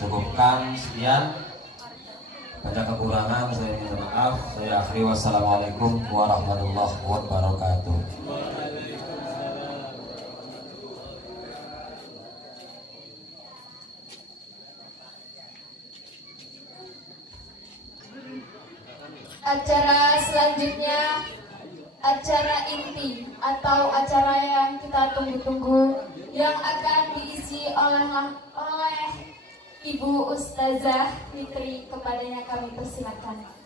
cukupkan sekian. Banyak kekurangan saya minta maaf. Saya akhiri, wassalamualaikum warahmatullahi wabarakatuh. Acara selanjutnya, acara inti atau acara yang kita tunggu-tunggu yang akan diisi oleh Ibu Ustazah Fitri. Kepadanya kami persilakan.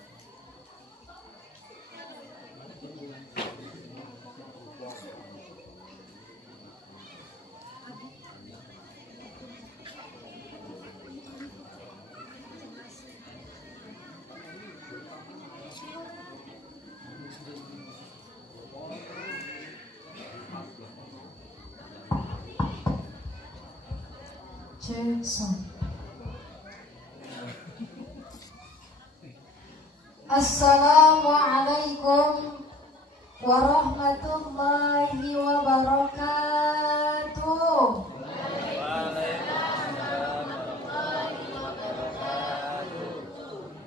Assalamualaikum warahmatullahi wabarakatuh.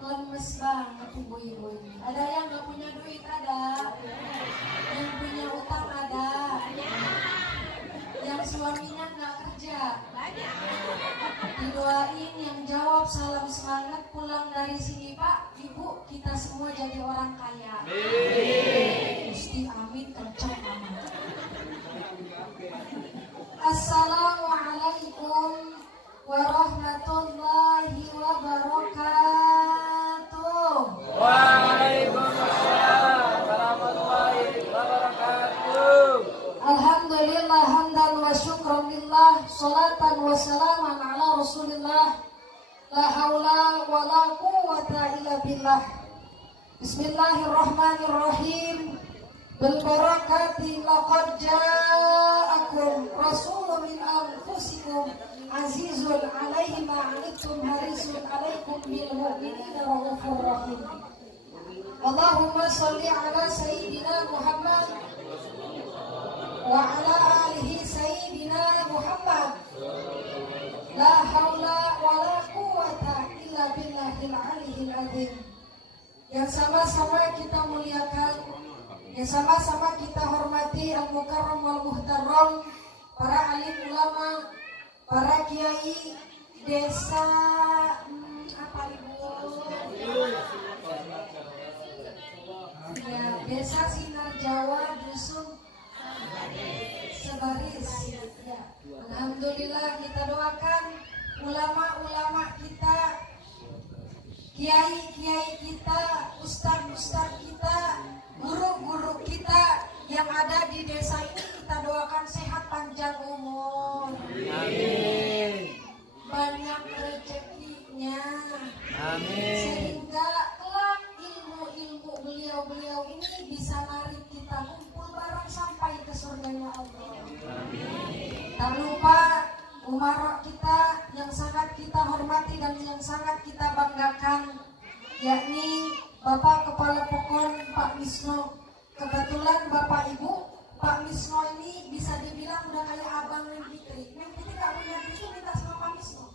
Lemes banget ibu-ibu ini. Ada yang gak punya duit? Ada. Yang punya utang? Ada. Yang suaminya gak kerja? Didoain yang jawab salam semangat pulang dari sini Pak, Ibu, kita semua jadi orang kaya. Gusti amin kencang amat. Assalamualaikum warahmatullahi wabarakatuh. Waalaikumsalam warahmatullahi wabarakatuh. Alhamdulillah hamdan wa syukran lillah, salatan wa salaman ala rasulillah, la haula wa la quwwata illa billah. Bismillahirrahmanirrahim. Bil barakati laqad ja'akum rasulun min anfusikum azizun 'alaihi ma 'anittum harisun 'alaikum bil mu'minina raufur rahim. Allahumma shalli ala sayyidina Muhammad wa ala alihi sayyidina Muhammad. La haula wa la quwwata illa billahil aliyil azim. Yang sama-sama kita muliakan, yang sama-sama kita hormati al-mukarram wal muhtaram, para alim ulama, para kiai desa apa ibu? Ya, desa Sinar Jawa, dusun Sebaris. Ya. Alhamdulillah kita doakan ulama-ulama kita, kiai-kiai kita, ustaz-ustaz kita, guru-guru kita yang ada di desa ini, kita doakan sehat panjang umur. Amin. Banyak rezekinya. Amin. Sehingga kelak ilmu-ilmu beliau-beliau ini bisa narik kita kumpul bareng sampai ke surganya Allah. Tak lupa umarok kita yang sangat kita hormati dan yang sangat kita banggakan, yakni Bapak Kepala Pokon Pak Misno. Kebetulan Bapak Ibu Pak Misno ini bisa dibilang udah kayak abang Neng Fitri. Neng Fitri gak punya duit minta sama Pak Misno.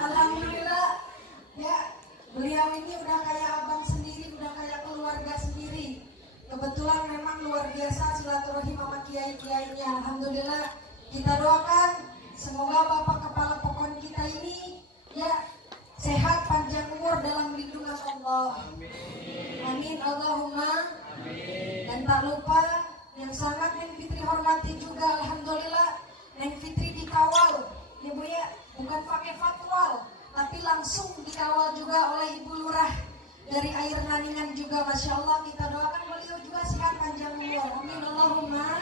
Alhamdulillah ya, beliau ini udah kayak abang sendiri, udah kayak keluarga sendiri. Kebetulan memang luar biasa silaturahim sama kiai-kiainya. Alhamdulillah kita doakan semoga Bapak Kepala Pokon kita ini ya sehat panjang umur dalam lindungan Allah. Amin Allahumma. Dan tak lupa yang sangat Neng Fitri hormati juga, alhamdulillah Neng Fitri dikawal ya Bu ya, bukan pakai fatwal tapi langsung dikawal juga oleh Ibu Lurah dari Air Naningan juga. Masya Allah, kita doakan beliau juga sehat panjang umur. Amin Allahumma.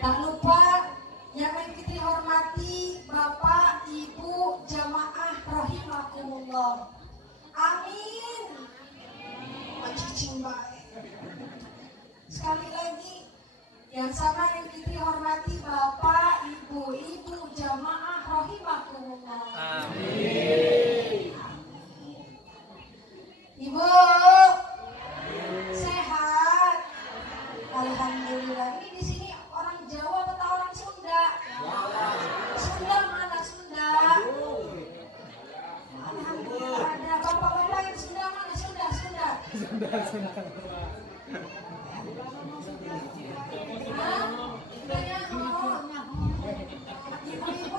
Tak lupa yang Neng Fitri hormati Bapak Ibu jamaah rahimakumullah. Amin. Cicing baik. Sekali lagi yang sama Neng Fitri hormati Bapak Ibu jamaah rahimakumullah. Amin. Ibu sehat. Alhamdulillah. Ini di sini orang Jawa atau orang Sunda? Sunda mana Sunda? Ibu-ibu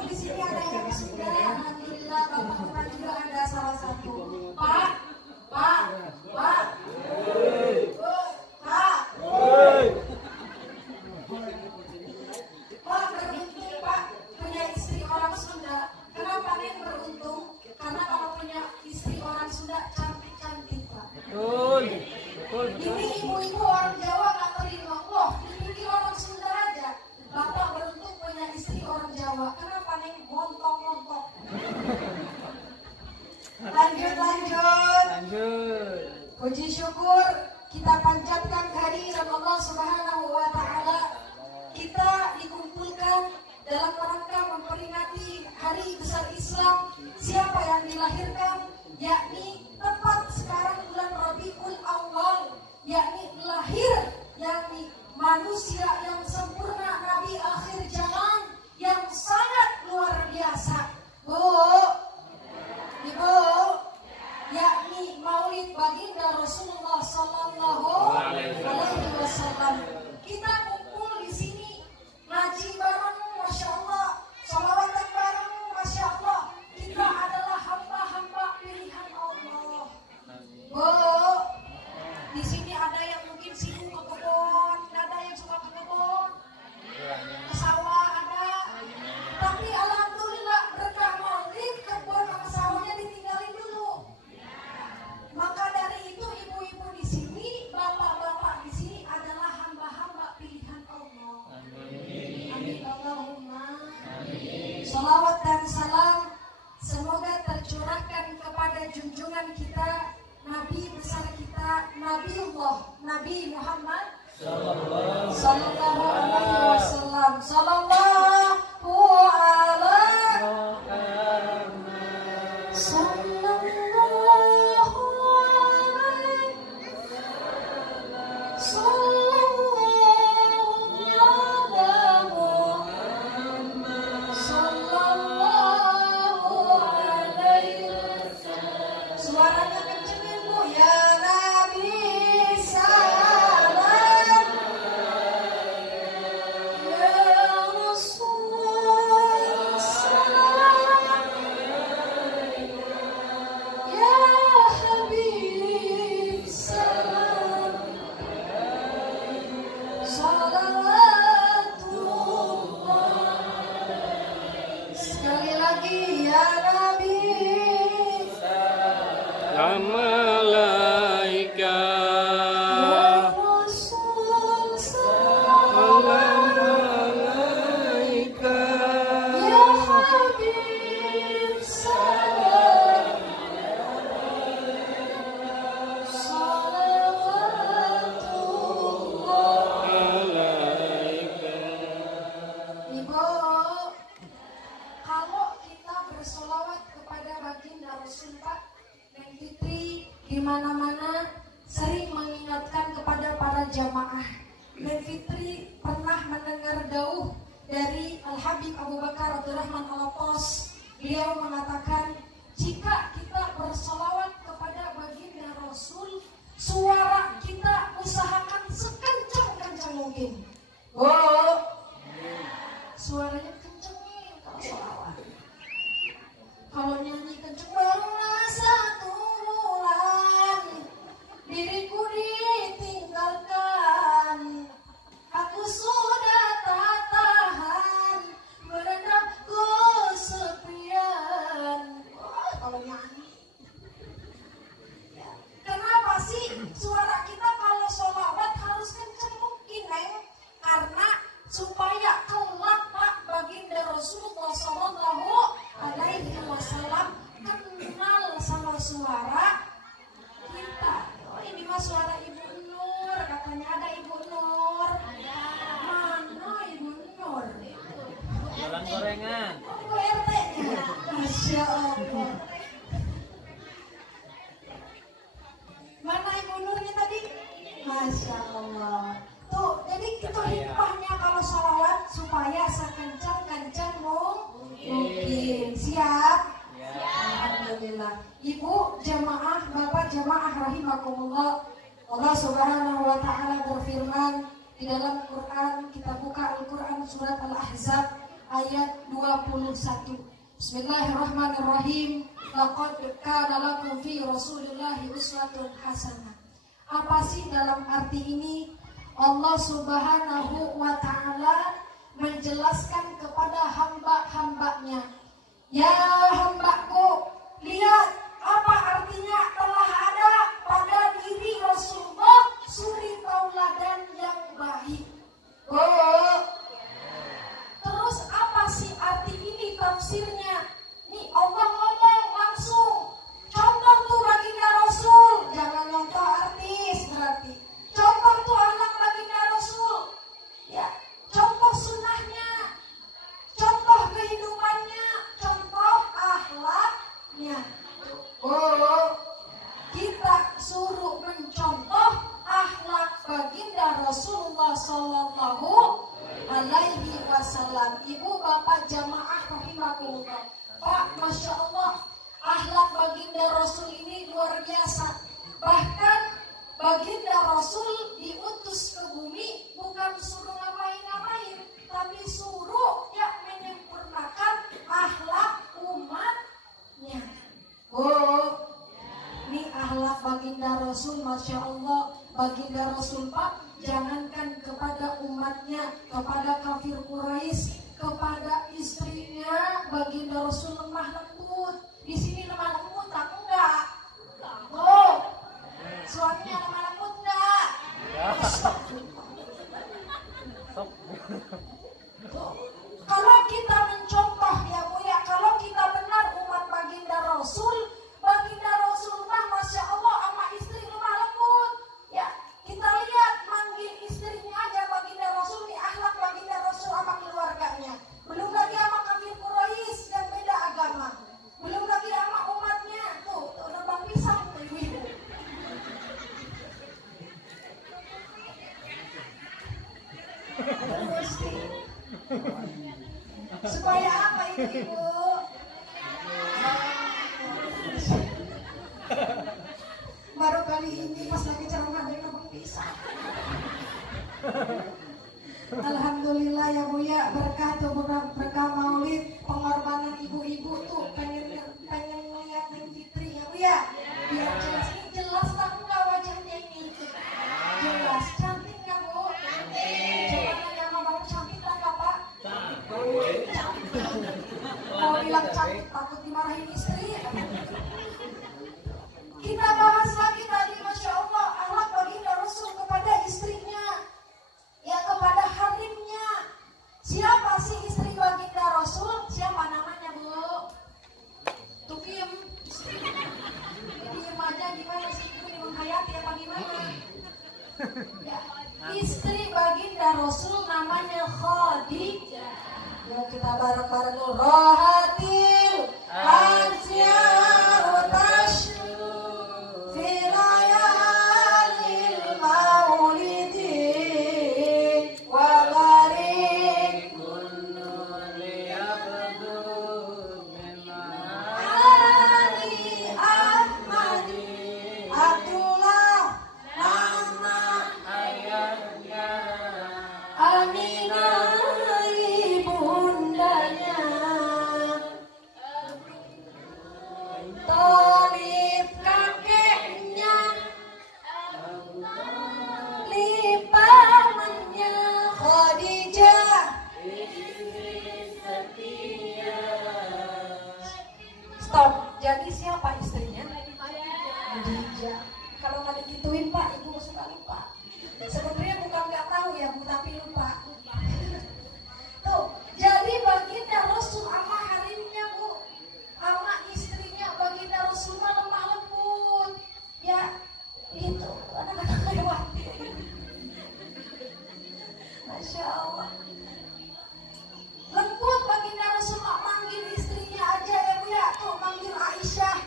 di sini ada yang sudah, alhamdulillah. Bapak juga ada salah satu. Pak, Pak, Pak, Pak. Pak beruntung Pak punya istri orang Sunda. Kenapa nih beruntung? Karena kalau punya istri orang Sunda cantik-cantik Pak. Betul. Betul. Ini ibu-ibu orang Jawa nggak terima. Wah, ini orang Sunda aja. Bapak beruntung punya istri orang Jawa. Kenapa nih montok-montok? Lanjut. Lanjut. Puji syukur kita panjatkan kehadiran Allah Subhanahu wa Ta'ala. Kita dikumpulkan dalam rangka memperingati hari besar Islam. Siapa yang dilahirkan? Yakni tepat sekarang bulan Rabiul Awal, yakni lahir, yakni manusia yang sempurna, Nabi akhir zaman yang sangat luar biasa. Bu, Ibu, yakni Maulid baginda Rasulullah Sallallahu Alaihi Wasallam. Kita kumpul di sini, ngaji bareng, masya Allah, sholawatan bareng, masya Allah. Kita adalah hamba-hamba pilihan Allah. Bu, di sini ada yang mungkin sibuk ke kebun, ada yang suka ke kebun, ke sawah ada. Tapi alhamdulillah berkah Maulid, kebun sama sawahnya ditinggalin dulu. Maka dari itu ibu-ibu di sini, bapak-bapak di sini adalah hamba-hamba pilihan Allah. Amin Allahumma. Salawat dan salam semoga tercurahkan kepada junjungan kita, Nabi besar kita, Nabiullah, Nabi Muhammad Sallallahu Alaihi Wasallam. Sallallahu alaihi Suaranya kencengin Bu, ya Nabi salam, ya Rasul salam, ya Habib salam, salawatullah. Sekali lagi ya Nabi. Ya malaika. Ibu, kalau kita bersolawat kepada baginda Rasul Pak, Neng Fitri di mana-mana sering mengingatkan kepada para jamaah. Neng Fitri pernah mendengar dauh dari Al-Habib Abu Bakar Abdurrahman Al-Atas. Beliau mengatakan, jika kita bersolawat kepada baginda Rasul, suara kita usahakan sekencang-kencang mungkin. Wow, suaranya kencengin kalau solawat. Kalau nyanyi kenceng barulah satu bulan diriku ditinggalkan, aku sudah tak tahan menetap kesepian. Wah, kalau nyanyi ya. Kenapa sih suara kita kalau sholawat harus kenceng mungkin, Neng? Karena supaya kelak Pak baginda Rasulullah Sallallahu Alaihi Wasallam kenal sama suara kita. Oh, ini mah suara Ibu Nur, katanya ada Ibu Nur. Mana Ibu Nur? Jualan gorengan. Oh, Ibu RT-nya. Masya Allah. Mana Ibu Nurnya tadi? Masya Allah. Tuh, jadi itu hikmahnya kalau sholawat supaya sekencang-kencang mungkin. Siap? Alhamdulillah. Ibu jamaah, bapak jamaah rahimakumullah. Allah Subhanahu wa taala berfirman di dalam Quran, kita buka Al-Quran surat Al-Ahzab ayat 21. Bismillahirrahmanirrahim. Laqad kana lakum fi Rasulillahi uswatun hasanah. Apa sih dalam arti ini? Allah Subhanahu wa taala menjelaskan kepada hamba-hambanya, ya hambaku, lihat apa artinya telah ada pada diri Rasulullah suri tauladan yang baik. Oh, terus apa sih arti ini tafsirnya? Nih Allah ngomong langsung, contoh tuh baginda Rasul, jangan contoh artis berarti. Contoh tuh anak baginda Rasul, ya contoh sunnahnya, contoh kehidupannya, contoh akhlaknya. Oh, kita suruh mencontoh akhlak baginda Rasulullah Sallallahu Alaihi Wasallam. Ibu bapak jamaah rahimakumullah. Pak, masya Allah, akhlak baginda Rasul ini luar biasa. Bahkan baginda Rasul diutus ke bumi bukan suruh ngapain-ngapain, tapi suruh ya menyempurnakan akhlak umatnya. Oh, ini akhlak baginda Rasul, masya Allah. Baginda Rasul Pak, jangankan kepada umatnya, kepada kafir Quraisy, kepada istrinya, baginda Rasul lemah lembut. Di sini lemah lembut tak enggak? Oh, suaminya lemah lembut enggak? Kalau kita mencontoh ya Bu ya, kalau kita benar umat baginda Rasul, baginda Rasulullah masya Allah sama istri lemah lembut. Ya, kita lihat manggil istrinya aja baginda Rasul, di akhlak baginda Rasul sama keluarganya. Belum lagi sama kafir Quraisy yang beda agama. Belum lagi sama umatnya. Tuh udah bang pisang tuh ibu. Supaya apa ini ibu? Baru kali ini pas lagi ceramah dia bang pisang. Alhamdulillah ya Bu ya, berkah tuh, berkah maulid, pengorbanan ibu-ibu tuh pengen ngeliat Neng Fitri ya Bu ya. Biar jelas, ini jelas tak enggak wajahnya ini? Jelas, cantik enggak Bu? Coba nanya sama Bapak, cantik tak enggak Pak? Cantik. Mau bilang cantik takut dimarahin istri. Kita bahas lagi tadi, masya Allah, akhlak baginda Rasul kepada istrinya, ya kepada harimnya. Siapa sih istri baginda Rasul? Siapa namanya Bu? Tukim. Diem aja, gimana sih ibu ini menghayati apa gimana? Ya, istri baginda Rasul namanya Khadijah. Yuk kita bareng-bareng dulu. Rohatil Asyar Tashu Filayalil Maulidin Wa barik Ali Ahmadi Abdullah Nama Aminah ibundanya Tolib kakeknya Lipamannya Khadijah Stop. Jadi siapa istrinya? Khadijah. Kalau nggak digituin Pak, Ibu suka lupa. Sebenarnya bukan nggak tahu ya Bu, tapi lupa. Tuh, jadi baginda Rasul sama harimnya Bu, sama istrinya baginda Rasul lemah lembut. Ya, itu anak-anak lewat. Masya Allah. Lembut baginda Rasul manggil istrinya aja ya Bu ya. Tuh manggil Aisyah,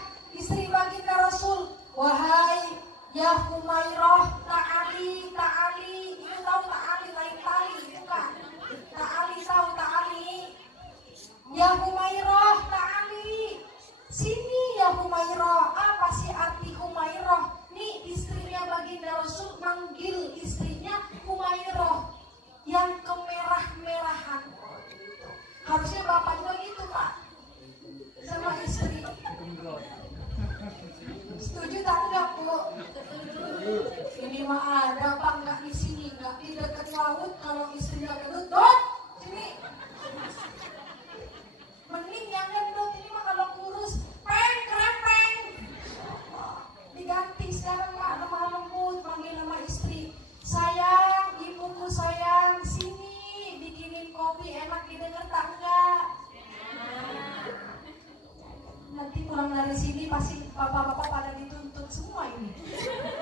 bapak-bapak pada dituntut semua ini.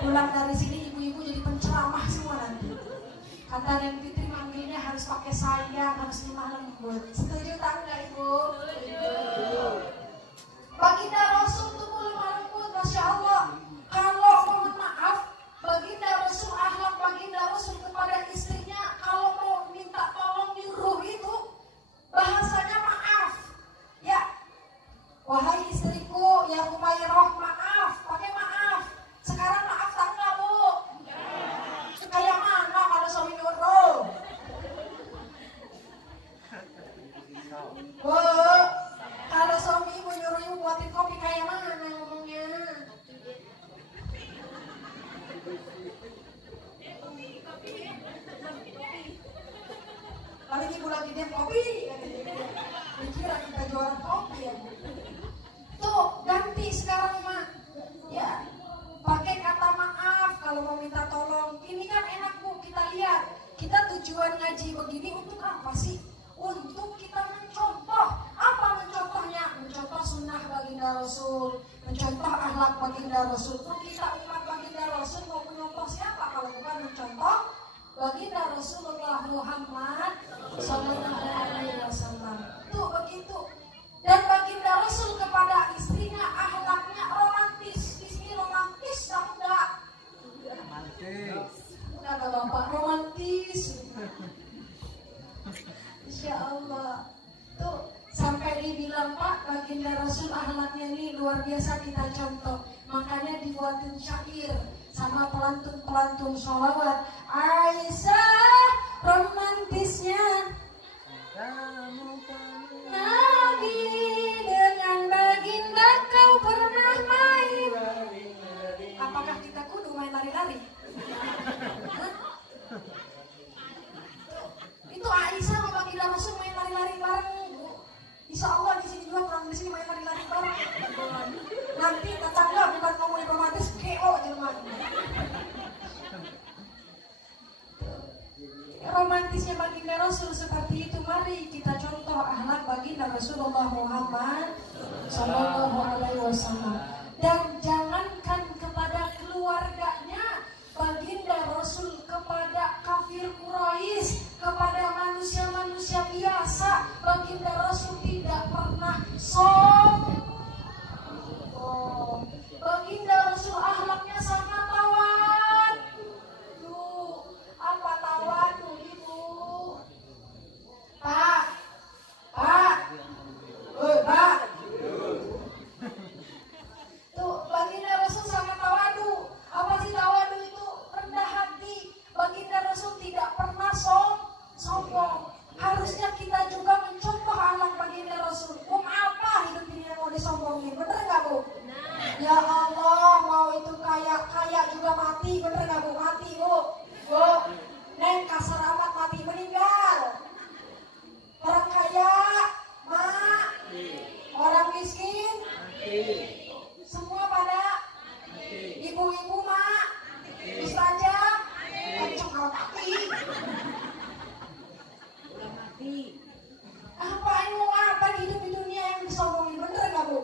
Pulang dari sini ibu-ibu jadi penceramah semua nanti. Kata Nen Fitri manggilnya harus pakai sayang, harus lemah lembut. Setuju tak enggak ibu? Setuju. Baginda Rasul tuh lemah lembut, masya Allah. Kalau mohon maaf, baginda Rasul, akhlak baginda Rasul kepada istrinya, kalau mau minta tolong nyuruh itu bahasanya maaf. Ya, wahai istriku yang Umairah, maaf, pakai maaf. Sekarang maaf tak enggak bu? Kayak mana kalau suami nyuruh? Bu, kalau suami ibu nyuruh ibu buatin kopi kayak mana ngomongnya? Paling ibu lagi diam kopi, dikira kita jualan kopi ya. Tuh ganti sekarang mak, ya pakai kata maaf kalau mau minta tolong. Ini kan enak bu, kita lihat. Kita tujuan ngaji begini untuk apa sih? Untuk kita mencontoh. Apa mencontohnya? Mencontoh sunnah baginda Rasul, mencontoh akhlak baginda Rasul. Kita umat baginda Rasul mau mencontoh siapa kalau bukan mencontoh baginda Rasulullah Muhammad Sallallahu Alaihi Wasallam. Tuh begitu. Dan baginda Rasul kepada istrinya akhlaknya romantis. Di sini romantis enggak? Enggak ada bapak romantis. Insya Allah. Tuh sampai dibilang Pak baginda Rasul akhlaknya ini luar biasa kita contoh. Makanya dibuatin syair sama pelantun-pelantun sholawat. Aisyah romantisnya Nabi dengan baginda kau pernah main. Apakah kita kudu main lari-lari? Itu Aisyah sama baginda Rasul main lari-lari bareng. Insya Allah di sini juga orang di sini main lari-lari bareng. Nanti tetangga bukan ngomongin romantis, KO Jerman. Romantisnya baginda Rasul seperti itu. Mari kita contoh akhlak baginda Rasulullah Muhammad Sallallahu Alaihi Wasallam. Dan jangankan kepada keluarganya baginda Rasul, kepada kafir Quraisy, kepada manusia-manusia biasa, baginda Rasul tidak pernah sombong. Baginda Rasul akhlaknya sangat tawad. Tuh, apa tawad ibu? Pak. Tuh, baginda Rasul sangat tawadu. Apa sih tawadu itu? Rendah hati. Baginda Rasul tidak pernah sombong. Harusnya kita juga mencontoh anak baginda Rasul. Apa hidup ini yang mau disombongin? Bener nggak bu? Ya Allah, mau itu kaya juga mati. Bener nggak bu? Mati bu. Bu, Neng kasar amat mati meninggal. Orang kaya, mak. Orang miskin, semua pada ibu-ibu mak, ustazah, kenceng mati. Apa hidup di dunia yang disombongin, bener gak bu?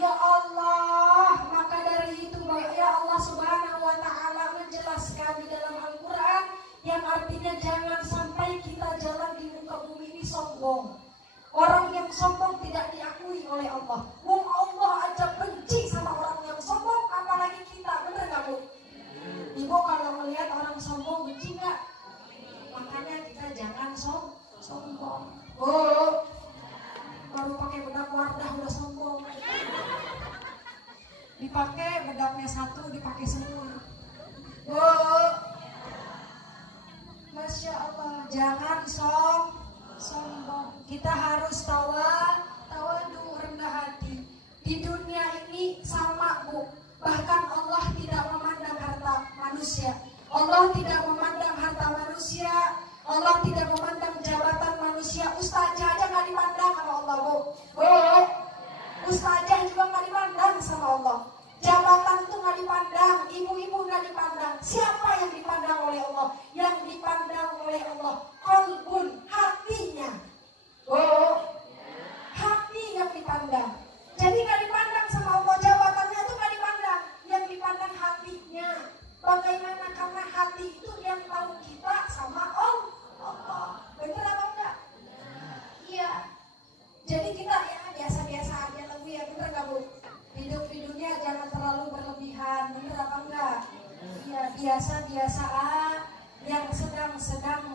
Ya Allah, maka dari itu ya Allah Subhanahu wa Ta'ala menjelaskan di dalam Al-Quran yang artinya jangan sampai kita jalan di muka bumi ini sombong. Orang yang sombong tidak diakui oleh Allah. Allah aja benci sama orang yang sombong, apalagi kita, bener gak bu? Ibu kalau melihat orang sombong benci gak? Makanya kita jangan sombong. Oh, baru pakai bedak Wardah udah sombong. Dipakai bedaknya satu, dipakai semua. Oh, Masya Allah, jangan sombong. Kita harus tawadu, rendah hati. Di dunia ini sama bu. Bahkan Allah tidak memandang harta manusia. Allah tidak memandang harta manusia. Allah tidak memandang jabatan manusia. Ustazah aja nggak dipandang sama Allah bu. Ustazah juga nggak dipandang sama Allah. Jabatan itu nggak dipandang. Ibu-ibu nggak dipandang. Siapa yang dipandang oleh Allah? Yang dipandang oleh Allah qalbun, hatinya. Hati yang dipandang. Jadi nggak dipandang sama Allah jabatannya itu biasa-biasa yang sedang-sedang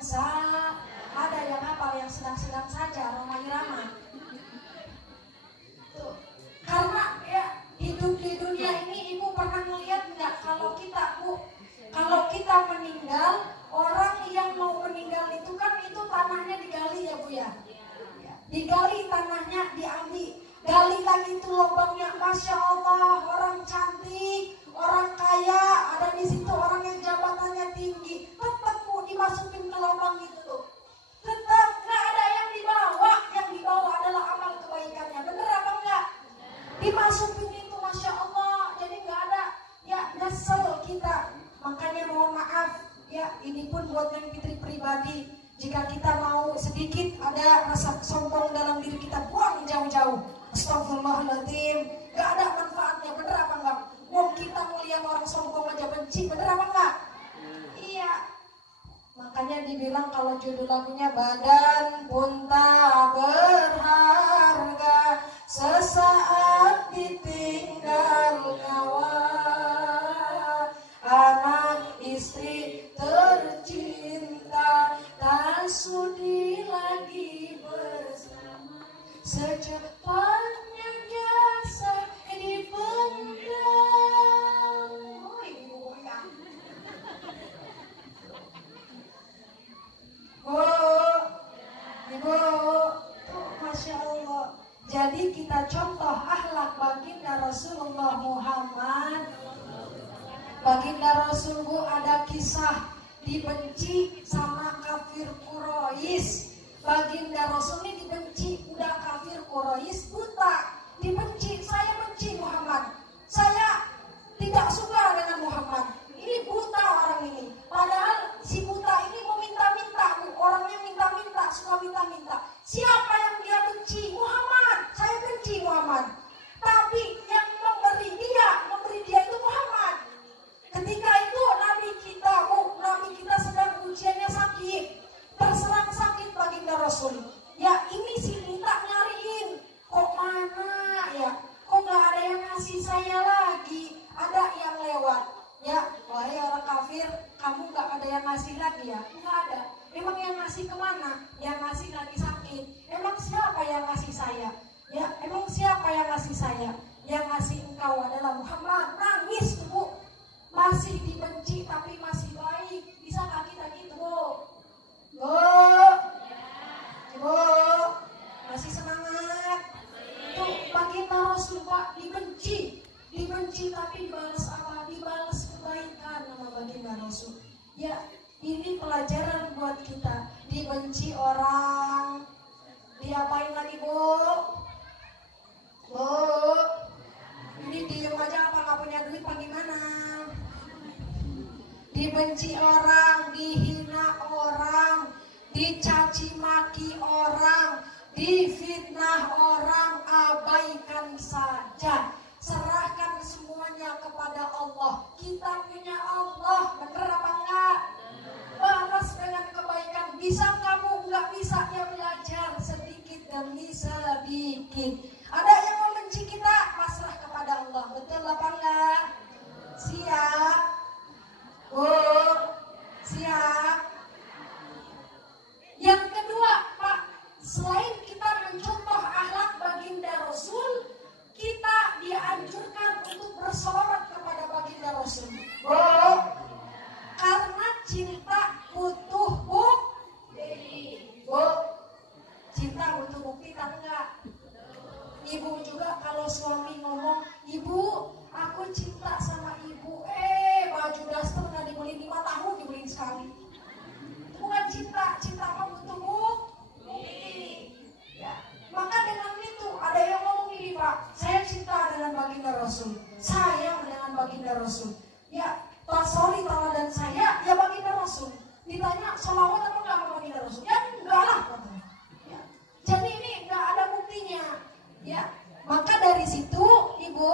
ada yang hafal yang sedang-sedang saja, ramai-ramai. Karena ya hidup di dunia ini ibu pernah melihat nggak kalau kita meninggal, orang yang mau meninggal itu kan itu tanahnya digali ya bu ya, digali tanahnya diambil, gali lagi itu lubangnya, masya Allah orang cantik, orang kaya ada di situ, orang yang jabatannya tinggi, tetap bu dimasukin ke lubang itu tuh, tetap nggak ada yang dibawa adalah amal kebaikannya, bener apa enggak? Dimasukin itu masya Allah, jadi nggak ada ya nyesel kita. Makanya mohon maaf ya, ini pun buat yang Fitri pribadi, jika kita mau sedikit ada rasa sombong dalam diri kita, buang jauh-jauh. Astagfirullahaladzim, nggak ada manfaatnya, bener apa enggak? Wong kita mulia orang sombong aja benci, bener apa enggak? Iya. Makanya dibilang kalau judul lagunya badan pun tak berharga, sesaat ditinggal nyawa, anak istri tercinta tak sudi lagi bersama, secepatnya jasa dipendam. Oh ibu ya. Ibu, masya Allah. Jadi kita contoh akhlak baginda Rasulullah Muhammad. Baginda Rasul bu ada kisah dibenci sama kafir Quraisy. Baginda Rasul ini dibenci, udah kafir Quraisy buta, dibenci. Saya benci Muhammad. Saya tidak suka dengan Muhammad. Ini buta orang ini. Padahal si buta ini mau minta-minta, orangnya minta-minta, suka minta-minta. Siapa yang dia benci? Muhammad. Saya benci Muhammad. Tapi yang memberi dia itu Muhammad. Ketika itu Nabi kita sedang ujiannya sakit, terserang sakit baginda Rasul. Ya ini si buta nyariin, kok mana ya? Kok nggak ada yang ngasih saya lagi? Ada yang lewat. Ya, wahai orang kafir, kamu nggak ada yang ngasih lagi ya? Nggak ada. Emang yang ngasih kemana? Yang ngasih lagi sakit. Emang siapa yang ngasih saya? Ya, emang siapa yang ngasih saya? Yang ngasih engkau adalah Muhammad. Nangis tuh bu. Masih dibenci tapi masih baik. Bisakah kita gitu bu? Bu, masih semangat. Tuh baginda Rasul pak dibenci tapi dibalas apa? Dibalas kebaikan nama baginda Rasul. Ya, ini pelajaran buat kita. Dibenci orang, diapain lagi bu? Bu, ini diem aja apa nggak punya duit apa gimana? Dibenci orang, dihina orang, dicaci maki orang, difitnah orang, abaikan saja. Serahkan semuanya kepada Allah. Kita punya Allah, bener apa enggak? Balas dengan kebaikan. Bisa kamu nggak bisa ya belajar sedikit demi sedikit. Ada yang membenci kita, pasrah kepada Allah. Betul apa enggak? Siap? Bu, siap? Yang kedua, Pak, selain kita mencontoh akhlak baginda Rasul, kita dianjurkan untuk bersolawat kepada baginda Rasul. Bu, karena cinta butuh bukti. Bu, cinta butuh bukti kan enggak? Ibu juga kalau suami ngomong, ibu aku cinta sama ibu, baju daster nggak dibeli 5 tahun dibeliin sekali. Bukan cinta mah butuh bukti. Ya. Maka dengan itu ada yang ngomong ini pak, saya cinta dengan baginda Rasul, sayang dengan baginda Rasul. Ya, tasori teladan saya ya baginda Rasul. Ditanya salawat apa enggak sama baginda Rasul? Ya enggak lah katanya. Ya. Jadi ini enggak ada buktinya. Ya, maka dari situ ibu,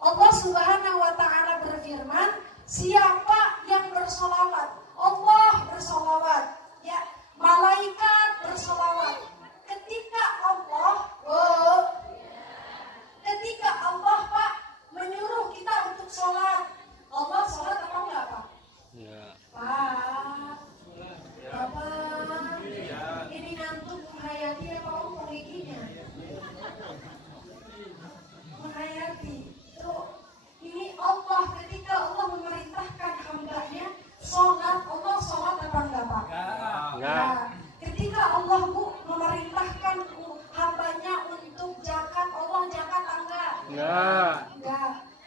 Allah Subhanahu wa Ta'ala berfirman, siapa yang bersolawat? Allah bersolawat, ya, malaikat bersolawat. Ketika Allah Pak menyuruh kita untuk sholat, Allah sholat apa enggak Pak? Enggak.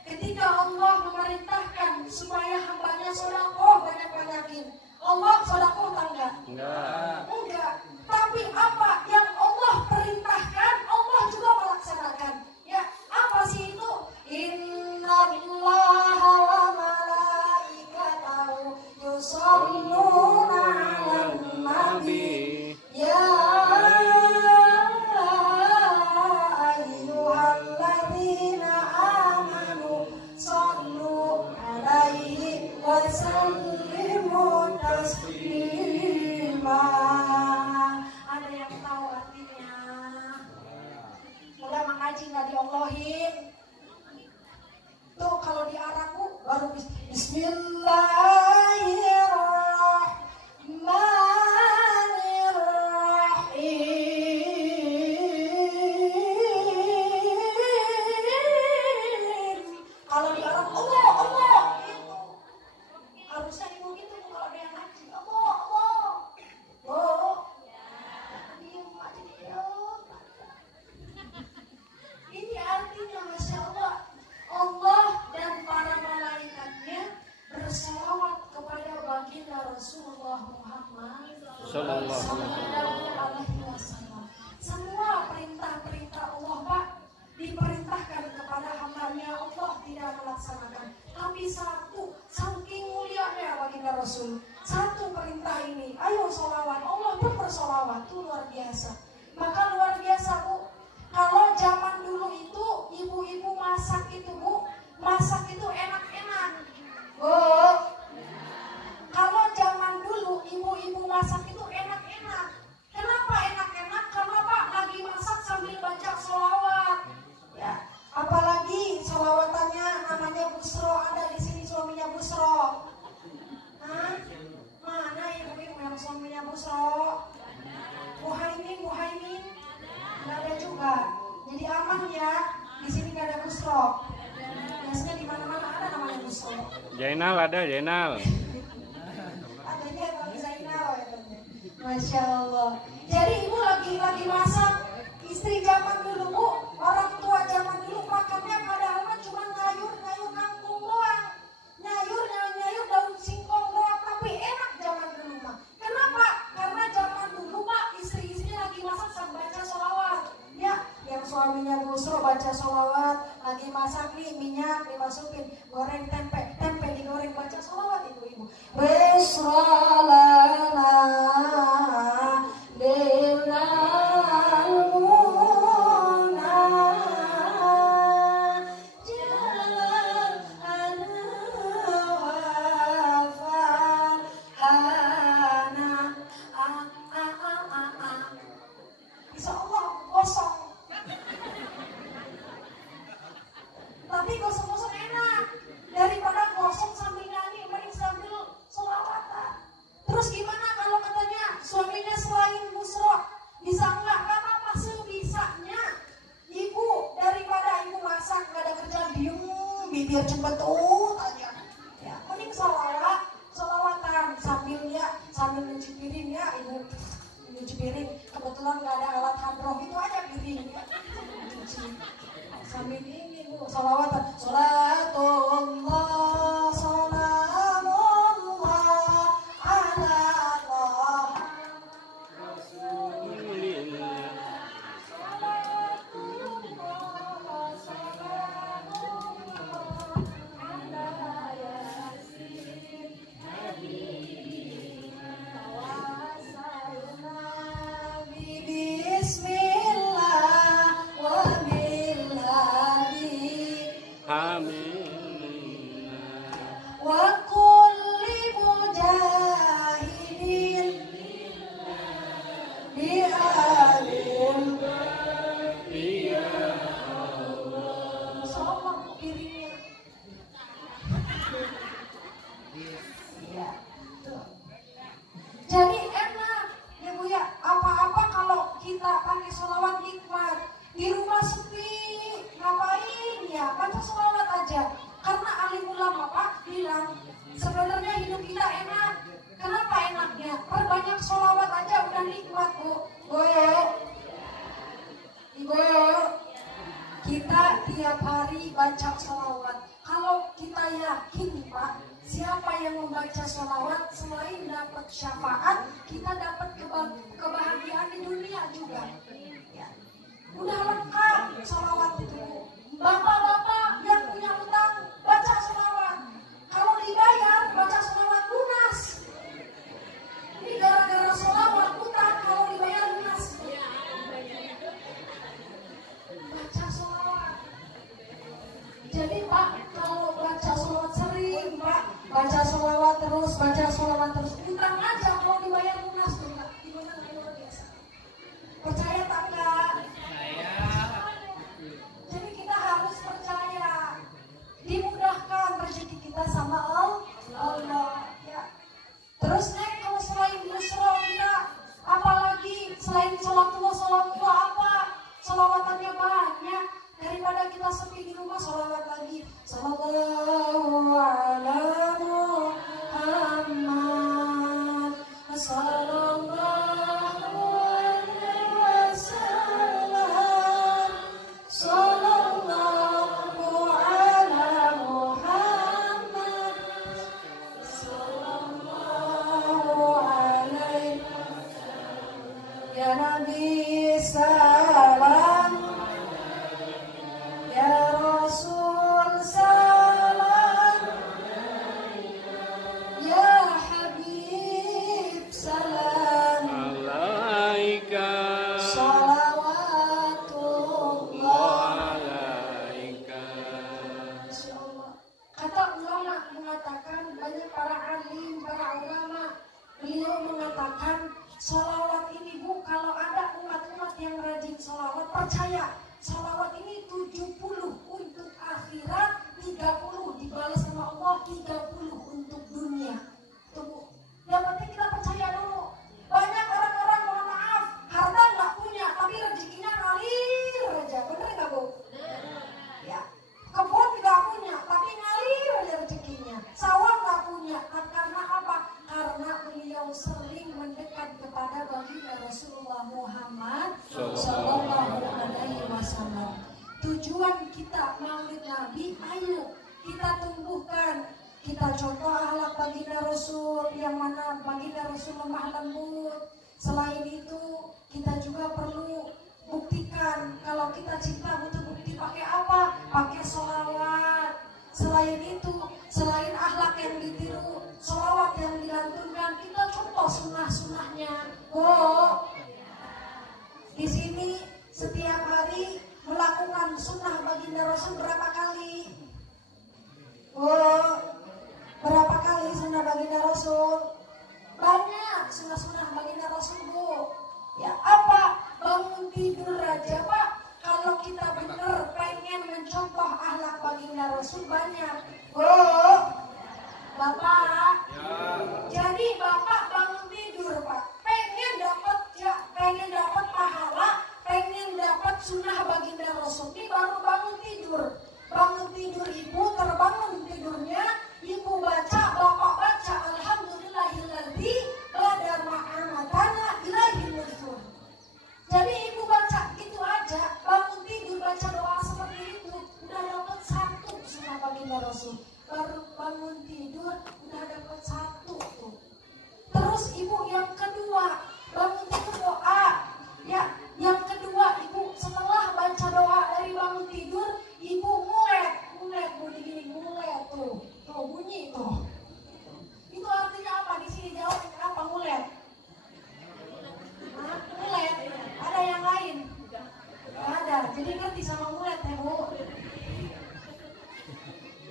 Ketika Allah memerintahkan supaya hambanya sedekah banyak-banyakin, Allah sedekah tangga? Enggak. Tapi apa yang Allah perintahkan, Allah juga melaksanakan. Ya, apa sih itu? Innallaha wa malaikatahu yusholluna 'alan nabi. Ya ayyuhalladzina amanu shallu 'alaihi wa sallimu taslima. Ada yang tahu artinya? Udah mengaji nggak dionglohin? Tuh kalau di Arabku baru Bismillahirrahmanirrahim. Kalau di Arab Allah itu harusnya ibu gitu kalau ada yang ngaji Allah. Oh, diam aja diam. Ini artinya Masya Allah, Allah dan para malaikatnya berselawat kepada baginda Rasulullah Muhammad Sallallahu Alaihi Wasallam. Semua perintah-perintah Allah Pak diperintahkan kepada hambanya, Allah tidak melaksanakan. Tapi satu, saking mulianya baginda Rasul, satu perintah ini, ayo sholawat, Allah pun bersolawat, itu luar biasa. Maka luar biasa Bu, kalau zaman dulu itu ibu-ibu masak itu Bu, masak itu enak-enak. Kalau zaman dulu ibu-ibu masak itu enak-enak. Kenapa enak-enak? Karena Pak lagi masak sambil baca sholawat. Ya, apalagi sholawatannya namanya Busro, ada di sini suaminya Busro. Hah? Mana ibu-ibu yang suaminya Busro? Muhaimin? Nggak ada juga. Jadi aman ya. Di sini nggak ada Busro. Biasanya di mana-mana ada namanya Busro. Jainal ada, Jainal. Adanya Bang Zainal ya. Masya Allah. Jadi ibu lagi masak. Istri zaman dulu Bu, orang tua zaman dulu makannya padahal mah cuma ngayur kangkung doang. Nyayur daun singkong doang, tapi enak zaman dulu mah. Kenapa? Karena zaman dulu Pak istri-istrinya lagi masak sambil baca sholawat. Ya, yang suaminya busuk baca sholawat, lagi masak nih minyak dimasukin, goreng tempe digoreng baca sholawat ibu-ibu. Bismillah tapi gosong-gosong enak daripada gosong sambil nyanyi, mending sambil sholawatan. Terus gimana kalau katanya suaminya selain busro bisa nggak apa-apa sebisanya ibu, daripada ibu masak nggak ada kerjaan diem bibir cepetut aja ya, mending sholawatan sambil nyuci piring ya ibu, nyuci piring kebetulan nggak ada alat hadroh itu aja piring ya cuci sambil ini Bu, sholawatan. Sholatullah salamullah ala Rasulillah. Bismillah wa bilhadi Amin. wa kulli mujahidin bi'alim. Iya. Sama piringnya. Ya, tuh. Jadi enak ya Bu ya, apa-apa kalau kita pakai sholawat nikmat. Di rumah sepi, ngapain ya? Baca sholawat aja. Karena alim ulama Pak bilang sebenarnya hidup kita enak. Kenapa enaknya? Perbanyak sholawat aja udah nikmat Bu. Goyo. kita tiap hari baca sholawat. Kalau kita yakin Pak, siapa yang membaca sholawat selain dapat syafaat, kita dapat kebahagiaan di dunia juga. Ya. Udah lengkap sholawat itu. Bapak-bapak yang punya utang, baca sholawat. Kalau dibayar, baca sholawat lunas. Ini gara-gara sholawat utang, kalau dibayar lunas. Baca sholawat. Jadi Pak, kalau baca sholawat sering Pak, baca sholawat terus, utang aja kalau dibayar lunas tuh Pak. Gimana luar biasa. Percaya tak Kak? Jadi kita harus percaya, dimudahkan rezeki kita sama Allah. Ya. Terus Nek, kalau selain musro kita, apalagi selain sholawatullah apa? Sholawatannya banyak. Daripada kita sepi di rumah, sholawat lagi. Sallallahu ala Muhammad, sallallahu alaihi wasallam, sallallahu ala Muhammad, sallallahu alaihi ya Nabi salam. Ya Rasul salam, ya Habib salam, Alaika salawatullah alaika. Masya Allah. Kata ulama mengatakan, banyak para alim, para ulama, beliau mengatakan sholawat ini Bu, kalau ada umat-umat yang rajin sholawat, percaya sholawat ini 70 untuk akhirat, 30 dibalas sama Allah, 30 untuk dunia. Tuh, yang penting kita percaya dulu. Banyak orang-orang, mohon maaf, harta nggak punya, tapi rezekinya ngalir aja. Bener nggak Bu? Ya. Kebun nggak punya, tapi ngalir aja rezekinya. Sawah nggak punya, karena apa? Karena beliau sering mendekat kepada baginda Rasulullah Muhammad Sallallahu Alaihi Wasallam. Tujuan kita maulid Nabi, ayo kita tumbuhkan, kita contoh akhlak baginda Rasul, yang mana baginda Rasul lemah lembut. Selain itu, kita juga perlu buktikan kalau kita cinta, butuh bukti pakai apa? Pakai sholawat. Selain itu, selain akhlak yang ditiru, sholawat yang dilantunkan, kita contoh sunnah-sunnahnya. Oh, di sini setiap hari melakukan sunnah baginda Rasul berapa kali? Oh, berapa kali sunnah baginda Rasul? Banyak sunnah-sunnah baginda Rasul Bu. Ya apa? Bangun tidur aja Pak. Kalau kita benar pengen mencontoh akhlak baginda Rasul banyak. Oh, Bapak. Jadi Bapak bangun tidur Pak. Pengen dapat pahala, pengen dapat sunnah baginda Rasul. Ini baru bangun tidur. Bangun tidur Ibu, terbangun tidurnya, Ibu baca, Bapak baca, alhamdulillahilladzi bada ma'amatana ilaihi nusyur. Jadi Ibu baca gitu aja, bangun tidur baca doa seperti itu, udah dapat satu sunnah baginda Rasul. Baru bangun tidur udah dapat satu tuh. Terus Ibu yang kedua, bangun tidur doa. Ya, yang kedua Ibu setelah baca doa dari bangun tidur, Ibu mulai bunyi gini, mulai tuh bunyi tuh. Itu artinya apa? Di sini jawab apa mulai? Mulai. Ada yang lain? Ada. Jadi ngerti sama mulai ya Bu.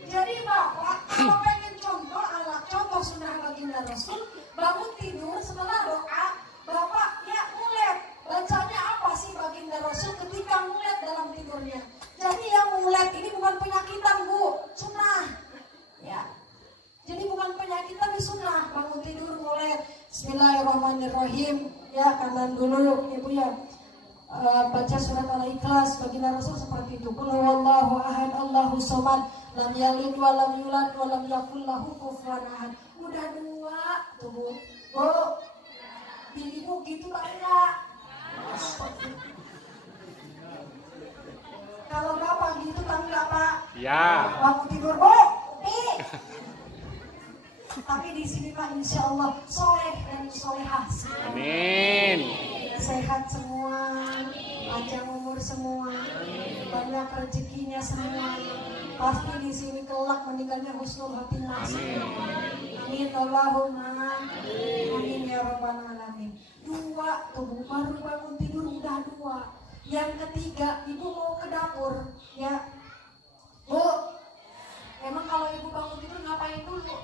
Jadi Bapak kalau pengen contoh sunnah baginda Rasul, bangun tidur setelah doa, Bapak ya mulai. Bacanya apa sih baginda Rasul ketika mulai dalam tidurnya? Jadi yang mulai ini bukan penyakitan Bu, sunnah. Ya. Jadi bukan penyakit tapi sunnah. Bangun tidur mulai Bismillahirrahmanirrahim. Ya kanan dulu Ibu ya. Baca surat Al-Ikhlas baginda Rasul seperti itu. Qul huwallahu ahad, Allahu somad, lam yalid wa lam yulad wa lam yakul lahu kufuwan ahad. Udah dua tuh Bu. Bu, binimu gitu tak enggak? Kalau gitu tahu nggak Pak? Ya. Bangun tidur Bu. Tapi di sini Pak insya Allah soleh dan solehah. Amin. Sehat semua, panjang umur semua, banyak rezekinya semua. Pasti di sini kelak meninggalnya husnul khotimah. Amin Allahumma amin ya rabbal alamin. 2 tuh baru bangun tidur udah 2. Yang ketiga ibu mau ke dapur ya. Bu, emang kalau ibu bangun tidur ngapain dulu?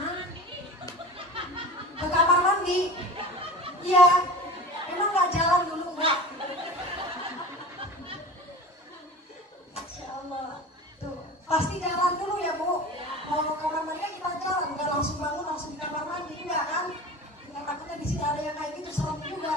Hah? Ke kamar mandi? Iya. Emang nggak jalan dulu nggak? Insya Allah. Tuh, pasti jalan dulu ya Bu. Mau ke kamar mandi kan kita jalan, nggak langsung bangun langsung di kamar mandi, enggak kan? Kita takutnya di sini ada yang kayak gitu serem juga.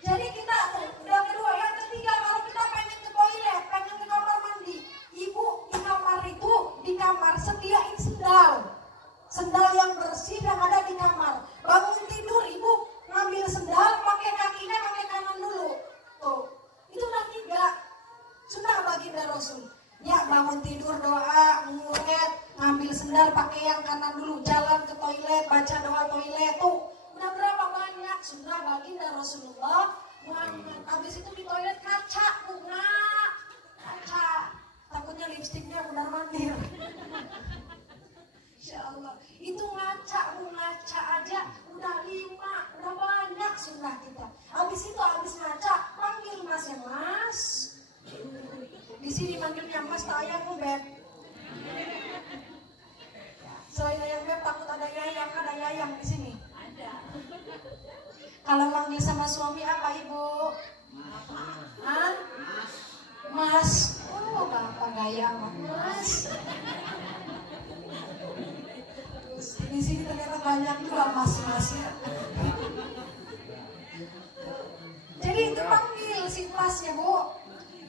Jadi kita tuh udah kedua, yang ketiga kalau kita pengen ke toilet, pengen ke kamar mandi, ibu di kamar itu di kamar sediain sendal yang bersih yang ada di kamar. Bangun tidur ibu ngambil sendal, pakai kakinya pakai kanan dulu. Tuh, itu udah 3. Sunnah baginda Rasul. Ya bangun tidur doa, ngulet, ngambil sendal pakai yang kanan dulu, jalan ke toilet, baca doa toilet. Tuh, udah berapa banyak sunnah baginda Rasulullah Muhammad. Habis itu di toilet kaca, bunga, kaca. Takutnya lipstiknya benar mandir. Insya Allah. Itu ngaca aja udah 5, udah banyak sunnah kita. Habis itu habis ngaca panggil Mas ya Mas. Di sini manggilnya Mas tak ayam beb. Selain ayam beb takut ada yayang di sini. Ada. Kalau manggil sama suami apa ibu? Hah? Mas. Oh bapak gaya Mas. Di sini ternyata banyak juga mas-masnya. Jadi itu panggil si Mas ya Bu.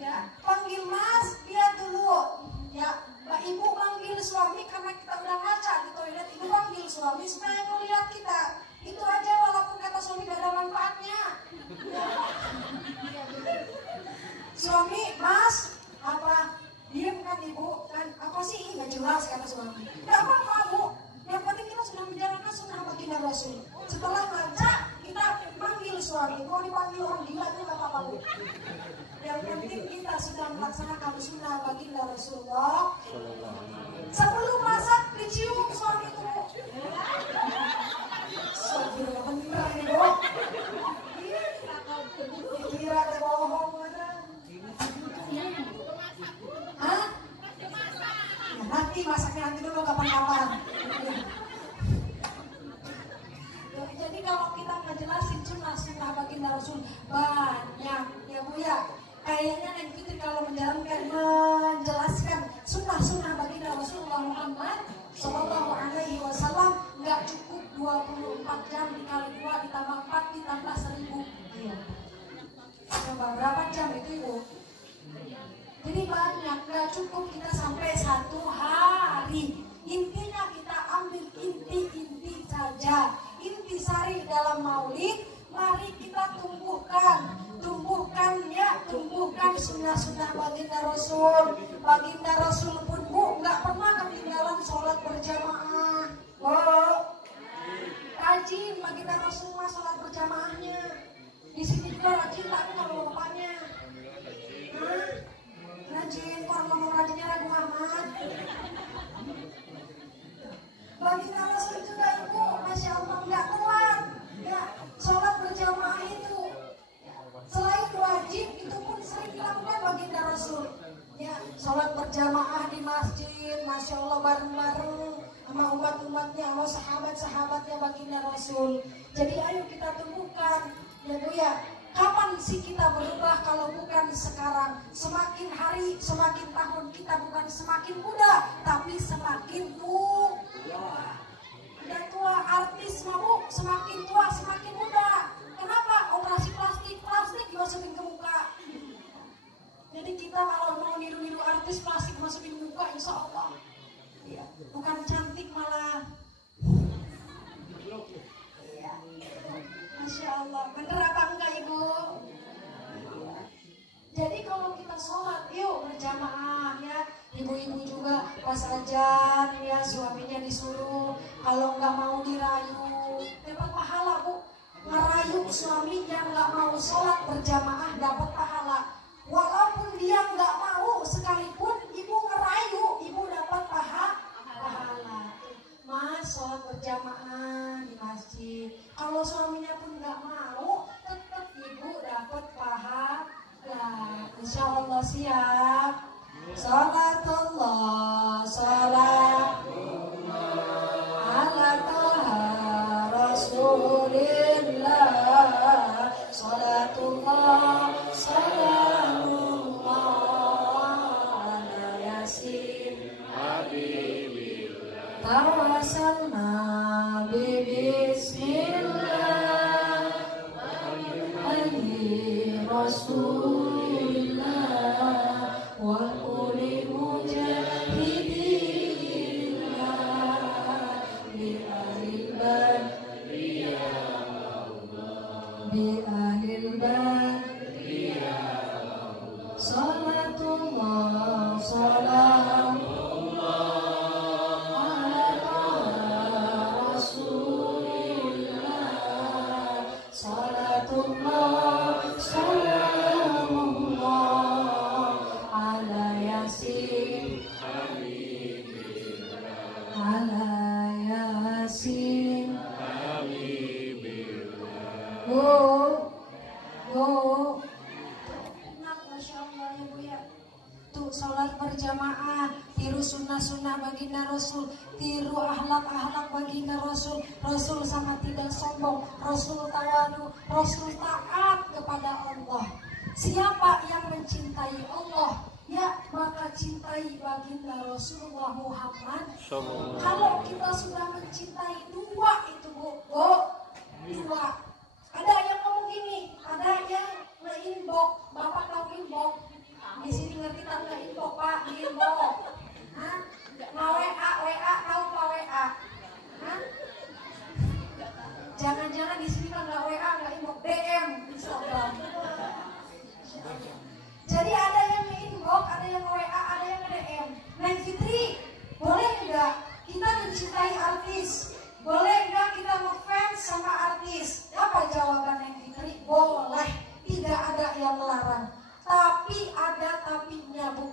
Ya, panggil Mas, dia dulu. Ya, Mbak Ibu panggil suami karena kita udah ngaca di toilet. Ibu panggil suami supaya melihat kita. Itu aja walaupun kata suami gak ada manfaatnya. Suami, Mas, apa? Diam kan Ibu? Kan apa sih? Gak jelas kata suami. Gak apa-apa Bu. Yang penting kita sudah menjalankan sunnah baginda Rasul. Setelah ngaca, kita panggil suami. Mau dipanggil orang gila itu gak apa-apa Bu. Yang penting kita sudah melaksanakan sunnah baginda Rasulullah. Sebelum masak dicium suami itu. Sudah bener nih Bu. Kira ada bohong mana? Hah? Ya, nanti masaknya nanti dulu kapan-kapan. Jadi kalau kita ngejelasin sunnah baginda Rasul banyak ya Bu ya. Kayaknya Neng Fitri kalau menjelaskan sunnah baginda Rasulullah Muhammad Sallallahu Alaihi Wasallam nggak cukup 24 jam dikali 2 ditambah 4 ditambah 1000. Iya. Coba berapa jam itu Ibu? Jadi banyak, nggak cukup kita sampai 1 hari. Intinya kita ambil inti saja. Intisari dalam maulid, mari kita tumbuhkan sunnah-sunnah baginda Rasul. Baginda Rasul pun Bu nggak pernah ketinggalan sholat berjamaah. Wow, rajin baginda Rasul mah sholat berjamaahnya. Di sini juga rajin tapi kalau bapaknya. Rajin, kalau ngomong rajinnya Ragu Ahmad. Baginda Rasul juga Ibu, Masya Allah nggak telat. Ya, sholat berjamaah itu selain wajib itu pun sering dilakukan baginda Rasul. Ya, sholat berjamaah di masjid, Masya Allah bareng-bareng sama umat-umatnya, sama sahabat-sahabatnya baginda Rasul. Jadi ayo kita tumbuhkan, ya Bu ya. Kapan sih kita berubah kalau bukan sekarang? Semakin hari, semakin tahun kita bukan semakin muda, tapi semakin tua. Udah tua, artis mabuk semakin tua semakin muda. Kenapa? Operasi plastik dimasukin ke muka. Jadi kita kalau mau niru-niru artis plastik masukin ke muka, insya Allah. Ya, bukan cantik malah. Ya. Masya Allah, bener apa enggak Ibu? Jadi kalau kita sholat berjamaah ya. Ibu-ibu juga pas ajan ya suaminya disuruh, kalau nggak mau dirayu dapat pahala Bu. Merayu suami yang nggak mau sholat berjamaah dapat pahala. Walaupun dia nggak mau sekalipun ibu ngerayu, ibu dapat pahala. Mas sholat berjamaah di masjid. Kalau suaminya pun nggak mau, tetap ibu dapat pahala. Insya Allah siap. Salatullah, salatullah ala taha rasulillah. Salatullah, salamullah ala yasin habibillah. Tawassalna bismillah alaihi rasulillah wa kulli mujahidillah bi ahlil badri ya Allah, bi ahlil badri ya Allah. Salatullah, salamullah ala rasulillah. Salatullah, salamullah ala yasin ala yasin. Enak, Masya Allah ya Bu ya. Tuh sholat berjamaah, tiru sunnah-sunnah baginda Rasul, tiru ahlak-ahlak baginda Rasul. Rasul sangat tidak sombong, Rasul tawadu, Rasul taat kepada Allah. Siapa yang mencintai Allah, ya maka cintai baginda Rasulullah Muhammad. Kalau kita sudah mencintai dua itu Bu, dua. Ada yang ngomong gini, ada yang nge-inbox, Bapak tahu inbox? Di sini ngerti tak nge-inbox Pak, inbox. Hah? WA tahu Pak WA? Hah? Jangan-jangan di sini kan nggak WA, nggak inbox, DM Instagram. Jadi ada yang nge-inbox, ada yang WA, ada yang DM. Neng Fitri, boleh nggak kita mencintai artis? Boleh nggak kita ngefans sama artis? Apa jawaban Neng Fitri? Boleh, tidak ada yang melarang. Tapi ada tapinya Bu.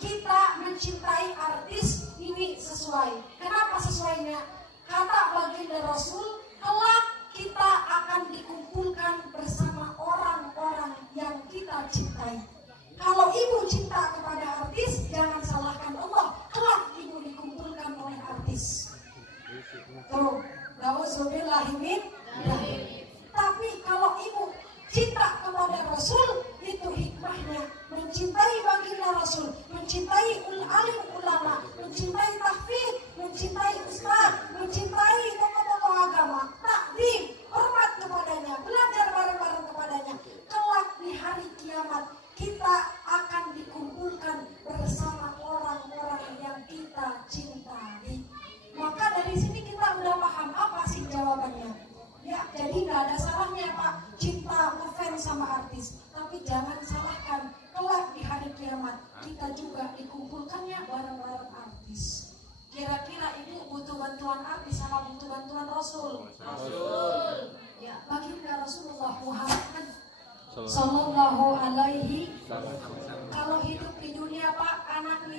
Kita mencintai artis ini sesuai. Kenapa sesuainya? Kata baginda Rasul, kelak kita akan dikumpulkan bersama orang-orang yang kita cintai. Kalau ibu cinta kepada artis, jangan salahkan Allah. Kelak ibu dikumpulkan oleh artis. Tuh, nauzubillahimin. Tapi kalau ibu cinta kepada Rasul, itu hikmahnya. Mencintai baginda Rasul, mencintai alim ulama, mencintai tahfidz, mencintai ustaz, mencintai tokoh-tokoh agama, takdim, hormat kepadanya, belajar bareng-bareng kepadanya. Kelak di hari kiamat kita akan dikumpulkan bersama orang-orang yang kita cintai. Maka dari sini kita udah paham apa sih jawabannya. Ya, jadi nggak ada salahnya Pak cinta ngefans sama artis. Tapi jangan salahkan, kelak di hari kiamat kita juga dikumpulkannya bareng-bareng artis. Kira-kira ibu butuh bantuan artis sama butuh bantuan Rasul? Ya, baginda Rasulullah Muhammad Sallallahu alaihi. Kalau hidup di dunia Pak, anak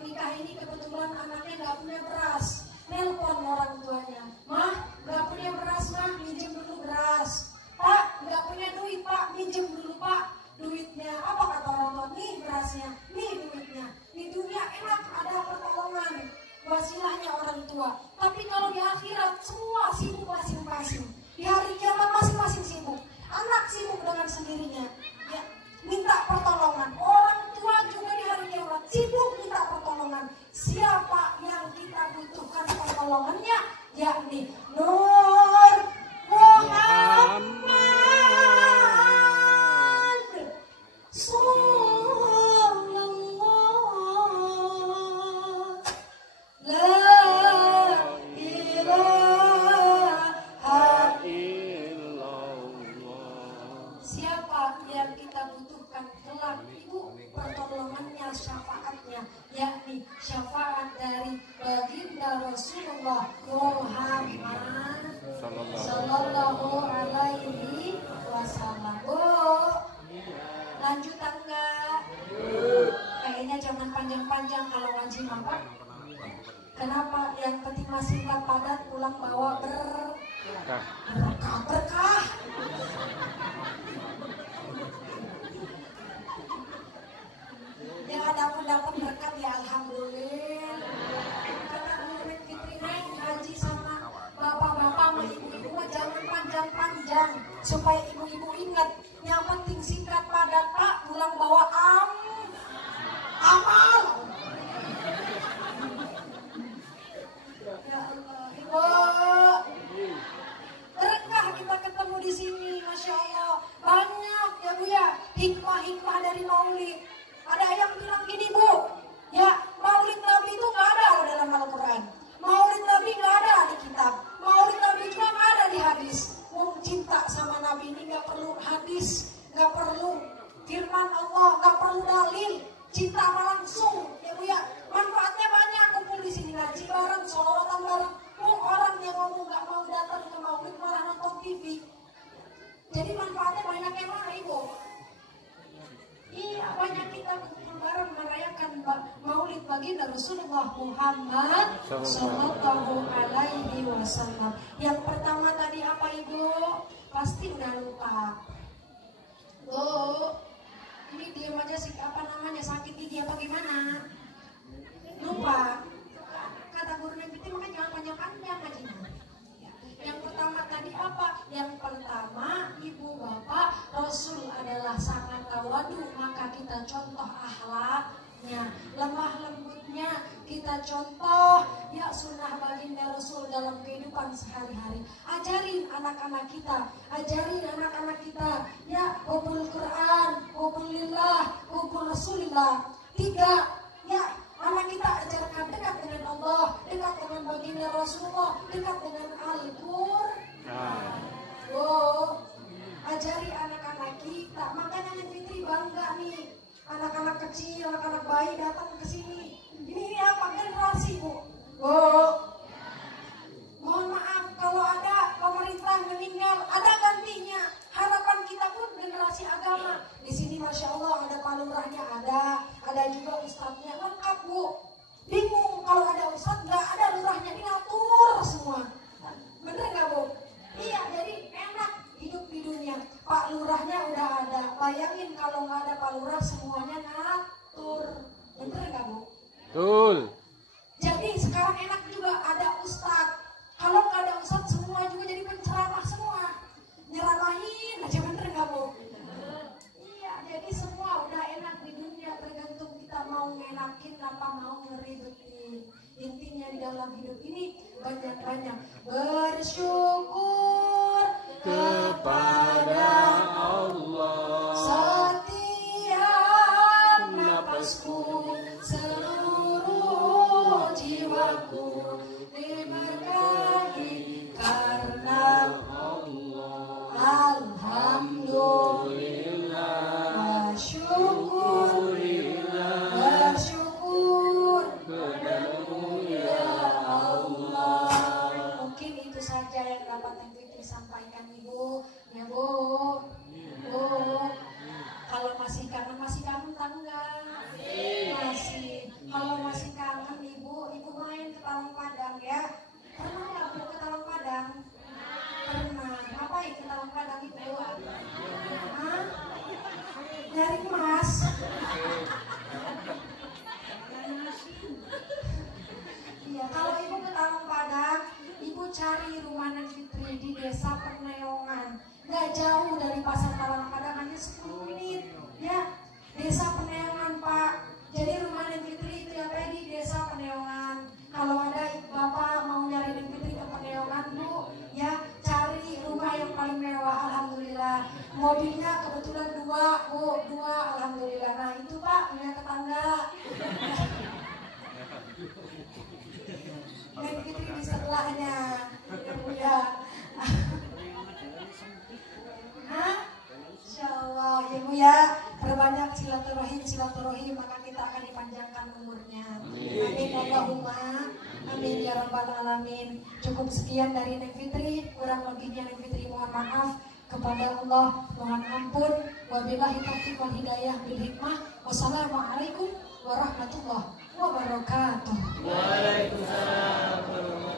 nikah ini kebetulan anaknya nggak punya beras, nelpon orang tuanya, mah nggak punya beras mah, minjem dulu beras. Pak nggak punya duit Pak, minjem dulu Pak duitnya. Apa kata orang tua? Nih berasnya, nih duitnya. Di dunia enak ada pertolongan, wasilahnya orang tua. Tapi kalau di akhirat semua sibuk masing-masing. Di hari kiamat masing-masing sibuk. Anak sibuk dengan sendirinya, ya, minta pertolongan. Orang tua juga di hari kiamat sibuk minta pertolongan. Siapa yang kita butuhkan pertolongannya? Yakni Nur Muhammad Sallallahu la ilaha illallah. Siapa enggak? Kayaknya jangan panjang-panjang kalau ngaji mah. Kenapa? Yang penting masih singkat padat, pulang bawa berkah. Yang ada pun dapat berkat ya alhamdulillah. Karena murid Fitri ngaji sama bapak-bapak sama ibu-ibu mah jangan panjang-panjang supaya ibu-ibu ingat. Yang penting singkat padat Pak, pulang bawa amal. Ya Allah, Ibu. Berkah kita ketemu di sini, Masya Allah. Banyak ya Bu ya, hikmah-hikmah dari maulid. Ada yang bilang gini Bu, ya maulid Nabi itu nggak ada dalam Al-Quran. Maulid Nabi nggak ada di kitab. Maulid Nabi juga nggak ada di hadis. Mau cinta sama Nabi ini nggak perlu hadis, nggak perlu firman Allah, nggak perlu dalil. Cinta langsung, ya Bu ya. Manfaatnya banyak, kumpul di sini ngaji bareng, sholawatan bareng. Orang yang ngomong nggak mau datang ke maulid malah nonton TV. Jadi manfaatnya banyak yang mana Ibu? Iya, banyak kita kumpul bareng merayakan maulid baginda Rasulullah Muhammad Sallallahu Alaihi Wasallam. Yang pertama tadi apa Ibu? Pasti udah lupa. Bu, ini diam aja sih, apa namanya, sakit gigi apa gimana? Lupa. Kata guru Neng Fitri makanya jangan panjang-panjang ngajinya. Yang pertama tadi apa? Yang pertama ibu bapak Rasul adalah sangat tawadu, maka kita contoh akhlaknya, lemah lembutnya kita contoh ya sunnah baginda Rasul dalam kehidupan sehari-hari. Ajarin anak-anak kita ya hubul Quran, hubul lillah, hubul Rasulillah. 3 ya, anak kita ajarkan dekat dengan Allah, dekat dengan baginda Rasulullah, dekat dengan Al-Quran. Ajari anak-anak kita. Makanya Neng Fitri bangga nih, anak-anak kecil, anak-anak bayi datang ke sini. Ini apa generasi Bu? Mohon maaf kalau ada pemerintah meninggal, ada gantinya. Harapan kita pun generasi agama. Di sini Masya Allah ada Pak Lurahnya, ada juga ustadznya, lengkap Bu. Bingung kalau ada ustadz nggak ada lurahnya, ngatur semua. Bener nggak Bu? Iya, jadi enak hidup di dunia. Pak Lurahnya udah ada. Bayangin kalau nggak ada Pak Lurah semuanya ngatur. Bener nggak Bu? Betul. Jadi sekarang enak juga ada ustadz. Kalau nggak ada ustadz semua juga jadi penceramah semua. Nyeramahin aja, bener nggak Bu? Iya, jadi semua udah enak di dunia, tergantung kita mau ngenakin apa mau ngeribetin. Intinya di dalam hidup ini banyak-banyak bersyukur kepada Allah. Setiap napasku, seluruh jiwaku diberkahi karena Allah. Alhamdulillah, bersyukur ya Allah. Mungkin itu saja yang dapat Neng Fitri sampaikan Ibu. Ya Bu, kalau masih kangen tak enggak? Masih. Kalau masih kangen Ibu main ke Talang Padang ya. Pernah nggak Bu ke Talang Padang? Pernah. Ngapain ke Talang Padang Ibu? Hah? Nyari emas. Iya, kalau Ibu ke Talang Padang, Ibu cari rumah Neng Fitri di Desa Peneongan. Nggak jauh dari Pasar Talang Padang, hanya 10 menit. Ya, Desa Peneongan Pak. Jadi rumah Neng Fitri itu yang di Desa Peneongan. Kalau ada Bapak mau nyari Neng Fitri ke Peneongan Bu, ya cari rumah yang paling mewah. Alhamdulillah. Mobilnya kebetulan 2 Bu, 2 alhamdulillah. Nah itu Pak punya tetangga. Neng Fitri di sebelahnya. Ya. Hah? Insya Allah ya Bu ya, perbanyak silaturahim maka kita akan dipanjangkan umurnya. Amin Allahumma amin ya rabbal alamin. Cukup sekian dari Neng Fitri, kurang lebihnya Neng Fitri mohon maaf. kepada Allah, mohon ampun. Wabillahi taufiq wal hidayah bil hikmah. Wassalamualaikum warahmatullahi wabarakatuh. Waalaikumsalam warahmatullahi